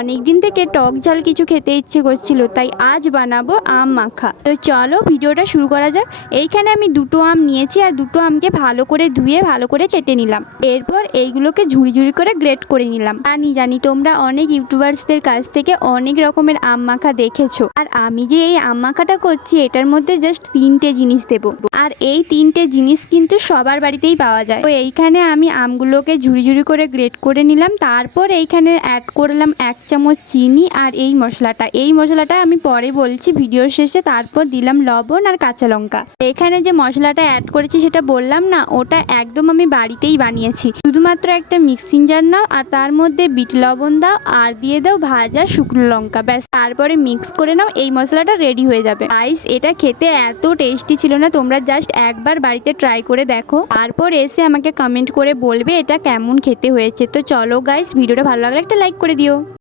অনেক দিন থেকে টক ঝাল কিছু খেতে ইচ্ছে করছিল, তাই আজ বানাবো আম মাখা। তো চলো ভিডিওটা শুরু করা যাক। এইখানে আমি দুটো আম নিয়েছি আর দুটো আমকে ভালো করে ধুয়ে ভালো করে কেটে নিলাম। এরপর এইগুলোকে ঝুড়ি ঝুড়ি করে গ্রেট করে নিলাম। জানি তোমরা অনেক ইউটিউবার্সদের কাছ থেকে অনেক রকমের আম মাখা দেখেছো, আর আমি যে এই আম মাখাটা করছি এটার মধ্যে জাস্ট 3টে জিনিস দেব, আর এই 3টে জিনিস কিন্তু সবার বাড়িতেই পাওয়া যায়। তো এইখানে আমি আমগুলোকে ঝুড়ি ঝুড়ি করে গ্রেট করে নিলাম। তারপর এইখানে অ্যাড করলাম 1 চামচ চিনি আর এই মশলাটা আমি পরে বলছি ভিডিওর শেষে। তারপর দিলাম লবণ আর কাঁচা লঙ্কা। এখানে যে মশলাটা অ্যাড করেছি সেটা বললাম না, ওটা একদম আমি বাড়িতেই বানিয়েছি। শুধুমাত্র একটা মিক্সিং জার নাও আর তার মধ্যে বিট লবণ দাও আর দিয়ে দাও ভাজা শুকনো লঙ্কা, ব্যাস। তারপরে মিক্স করে নাও, এই মশলাটা রেডি হয়ে যাবে। গাইস, এটা খেতে এত টেস্টি ছিল না, তোমরা জাস্ট একবার বাড়িতে ট্রাই করে দেখো, তারপর এসে আমাকে কমেন্ট করে বলবে এটা কেমন খেতে হয়েছে। তো চলো গাইস, ভিডিওটা ভালো লাগলে একটা লাইক করে দিও।